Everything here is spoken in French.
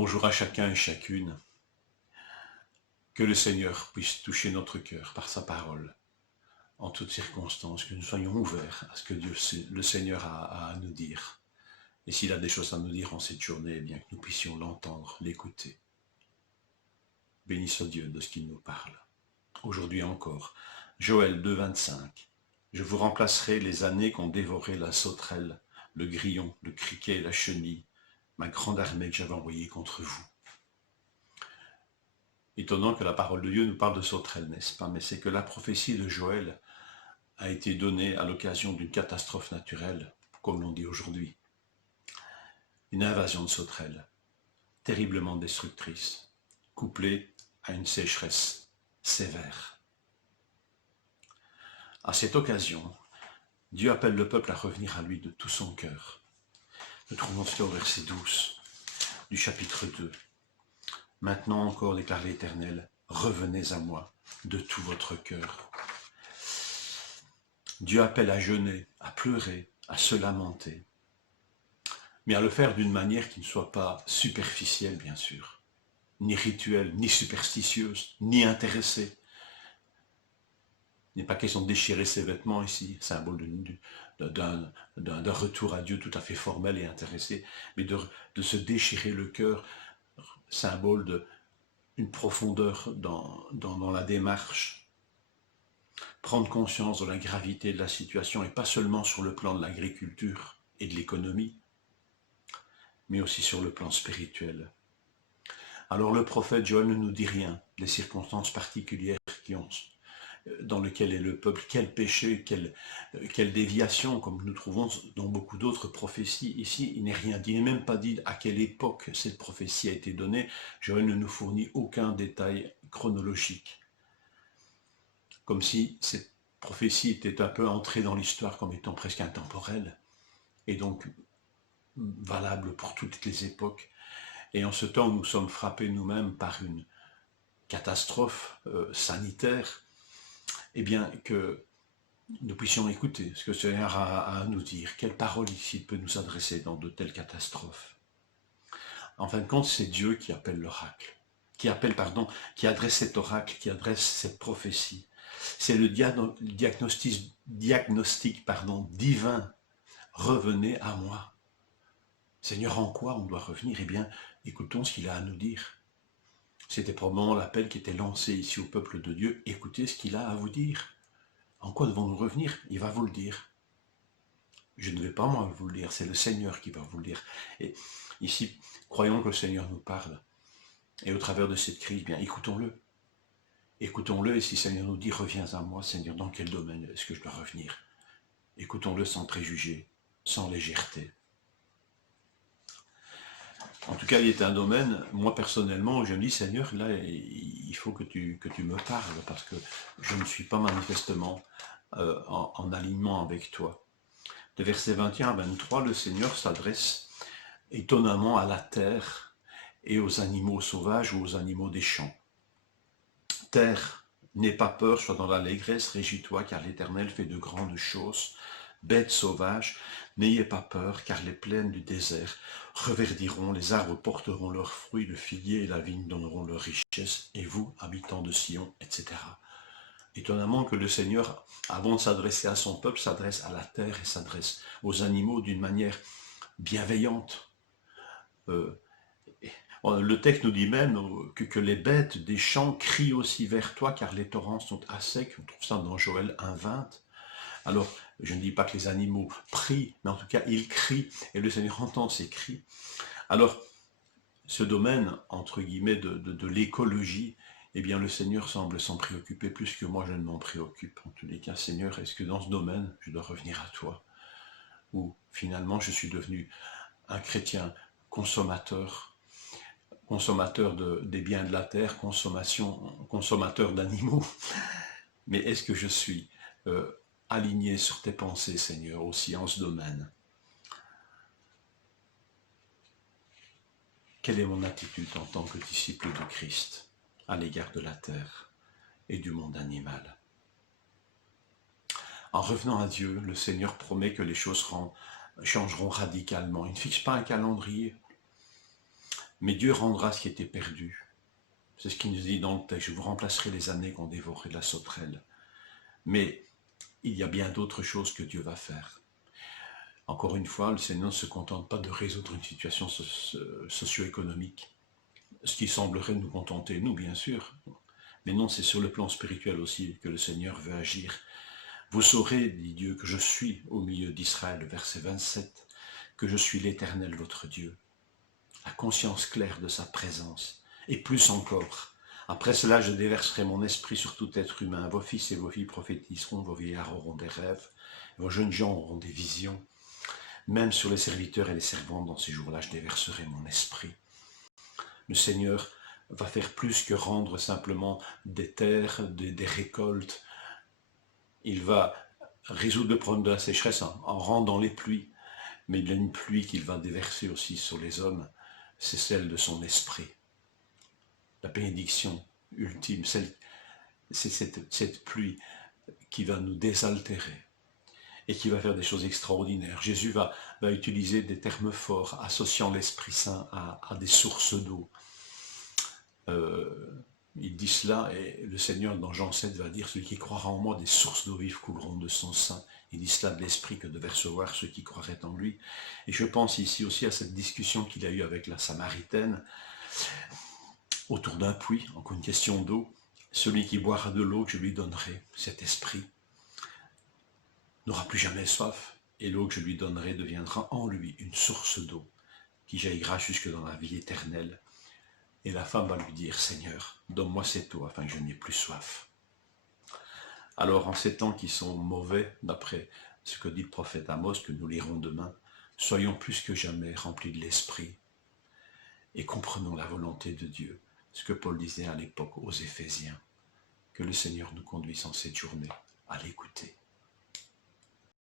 Bonjour à chacun et chacune. Que le Seigneur puisse toucher notre cœur par sa parole, en toutes circonstances, que nous soyons ouverts à ce que Dieu, le Seigneur a à nous dire. Et s'il a des choses à nous dire en cette journée, eh bien que nous puissions l'entendre, l'écouter. Béni soit Dieu de ce qu'il nous parle. Aujourd'hui encore, Joël 2, 25. Je vous remplacerai les années qu'ont dévoré la sauterelle, le grillon, le criquet et la chenille, ma grande armée que j'avais envoyée contre vous. Étonnant que la parole de Dieu nous parle de sauterelle, n'est-ce pas? Mais c'est que la prophétie de Joël a été donnée à l'occasion d'une catastrophe naturelle, comme l'on dit aujourd'hui. Une invasion de sauterelles, terriblement destructrice, couplée à une sécheresse sévère. À cette occasion, Dieu appelle le peuple à revenir à lui de tout son cœur. Nous trouvons cela au verset 12 du chapitre 2. Maintenant encore, déclare l'Éternel, revenez à moi de tout votre cœur. Dieu appelle à jeûner, à pleurer, à se lamenter, mais à le faire d'une manière qui ne soit pas superficielle, bien sûr, ni rituelle, ni superstitieuse, ni intéressée. Il n'est pas question de déchirer ses vêtements ici, symbole d'un retour à Dieu tout à fait formel et intéressé, mais de se déchirer le cœur, symbole d'une profondeur dans la démarche. Prendre conscience de la gravité de la situation, et pas seulement sur le plan de l'agriculture et de l'économie, mais aussi sur le plan spirituel. Alors le prophète Joël ne nous dit rien des circonstances particulières dans lesquelles est le peuple, quel péché, quelle déviation, comme nous trouvons dans beaucoup d'autres prophéties. Ici, il n'est rien dit, il n'est même pas dit à quelle époque cette prophétie a été donnée. Joël ne nous fournit aucun détail chronologique. Comme si cette prophétie était un peu entrée dans l'histoire comme étant presque intemporelle, et donc valable pour toutes les époques. Et en ce temps où nous sommes frappés nous-mêmes par une catastrophe sanitaire, eh bien que nous puissions écouter ce que le Seigneur a à nous dire. Quelle parole ici peut nous adresser dans de telles catastrophes? En fin de compte, c'est Dieu qui appelle l'oracle, qui adresse cet oracle, qui adresse cette prophétie. C'est le diagnostic divin. Revenez à moi. Seigneur, en quoi on doit revenir? Eh bien, écoutons ce qu'il a à nous dire. C'était probablement l'appel qui était lancé ici au peuple de Dieu. Écoutez ce qu'il a à vous dire. En quoi devons-nous revenir? Il va vous le dire. Je ne vais pas moi vous le dire, c'est le Seigneur qui va vous le dire. Et ici, croyons que le Seigneur nous parle. Et au travers de cette crise, bien, écoutons-le. Écoutons-le, et si le Seigneur nous dit, reviens à moi, Seigneur, dans quel domaine est-ce que je dois revenir? Écoutons-le sans préjugés, sans légèreté. En tout cas, il est un domaine, moi personnellement, où je me dis, Seigneur, là, il faut que tu me parles, parce que je ne suis pas manifestement en alignement avec toi. De versets 21 à 23, le Seigneur s'adresse étonnamment à la terre et aux animaux sauvages ou aux animaux des champs. Terre, n'aie pas peur, sois dans l'allégresse, réjouis-toi, car l'Éternel fait de grandes choses. Bêtes sauvages, n'ayez pas peur, car les plaines du désert reverdiront, les arbres porteront leurs fruits, le figuier et la vigne donneront leur richesse, et vous, habitants de Sion, etc. Étonnamment que le Seigneur, avant de s'adresser à son peuple, s'adresse à la terre et s'adresse aux animaux d'une manière bienveillante. Le texte nous dit même que les bêtes des champs crient aussi vers toi, car les torrents sont à sec. On trouve ça dans Joël 1,20. Alors, je ne dis pas que les animaux prient, mais en tout cas, ils crient, et le Seigneur entend ces cris. Alors, ce domaine, entre guillemets, de l'écologie, eh bien, le Seigneur semble s'en préoccuper plus que moi, je ne m'en préoccupe. En tous les cas, Seigneur, est-ce que dans ce domaine, je dois revenir à toi? Ou finalement, je suis devenu un chrétien consommateur des biens de la terre, consommateur d'animaux. Mais est-ce que je suis aligné sur tes pensées, Seigneur, aussi en ce domaine? Quelle est mon attitude en tant que disciple de Christ à l'égard de la terre et du monde animal? En revenant à Dieu, le Seigneur promet que les choses changeront radicalement. Il ne fixe pas un calendrier. Mais Dieu rendra ce qui était perdu. C'est ce qu'il nous dit dans le texte. Je vous remplacerai les années qu'on dévorerait de la sauterelle. Mais il y a bien d'autres choses que Dieu va faire. Encore une fois, le Seigneur ne se contente pas de résoudre une situation socio-économique, ce qui semblerait nous contenter, nous, bien sûr. Mais non, c'est sur le plan spirituel aussi que le Seigneur veut agir. Vous saurez, dit Dieu, que je suis au milieu d'Israël, verset 27, que je suis l'Éternel, votre Dieu. La conscience claire de sa présence, et plus encore. Après cela, je déverserai mon esprit sur tout être humain. Vos fils et vos filles prophétiseront, vos vieillards auront des rêves, vos jeunes gens auront des visions. Même sur les serviteurs et les servantes, dans ces jours-là, je déverserai mon esprit. Le Seigneur va faire plus que rendre simplement des terres, des récoltes. Il va résoudre le problème de la sécheresse en rendant les pluies. Mais il y a une pluie qu'il va déverser aussi sur les hommes, c'est celle de son esprit. La bénédiction ultime, c'est cette pluie qui va nous désaltérer et qui va faire des choses extraordinaires. Jésus va utiliser des termes forts, associant l'Esprit Saint à des sources d'eau. Il dit cela, et le Seigneur, dans Jean 7, va dire, celui qui croira en moi, des sources d'eau vive couleront de son sein. Il dit cela de l'Esprit que devaient recevoir ceux qui croiraient en lui. Et je pense ici aussi à cette discussion qu'il a eue avec la Samaritaine, autour d'un puits, encore une question d'eau. Celui qui boira de l'eau que je lui donnerai, cet esprit, n'aura plus jamais soif, et l'eau que je lui donnerai deviendra en lui une source d'eau qui jaillira jusque dans la vie éternelle. Et la femme va lui dire, Seigneur, donne-moi cette eau afin que je n'ai plus soif. Alors en ces temps qui sont mauvais, d'après ce que dit le prophète Amos, que nous lirons demain, soyons plus que jamais remplis de l'esprit et comprenons la volonté de Dieu, ce que Paul disait à l'époque aux Éphésiens. Que le Seigneur nous conduise en cette journée à l'écouter.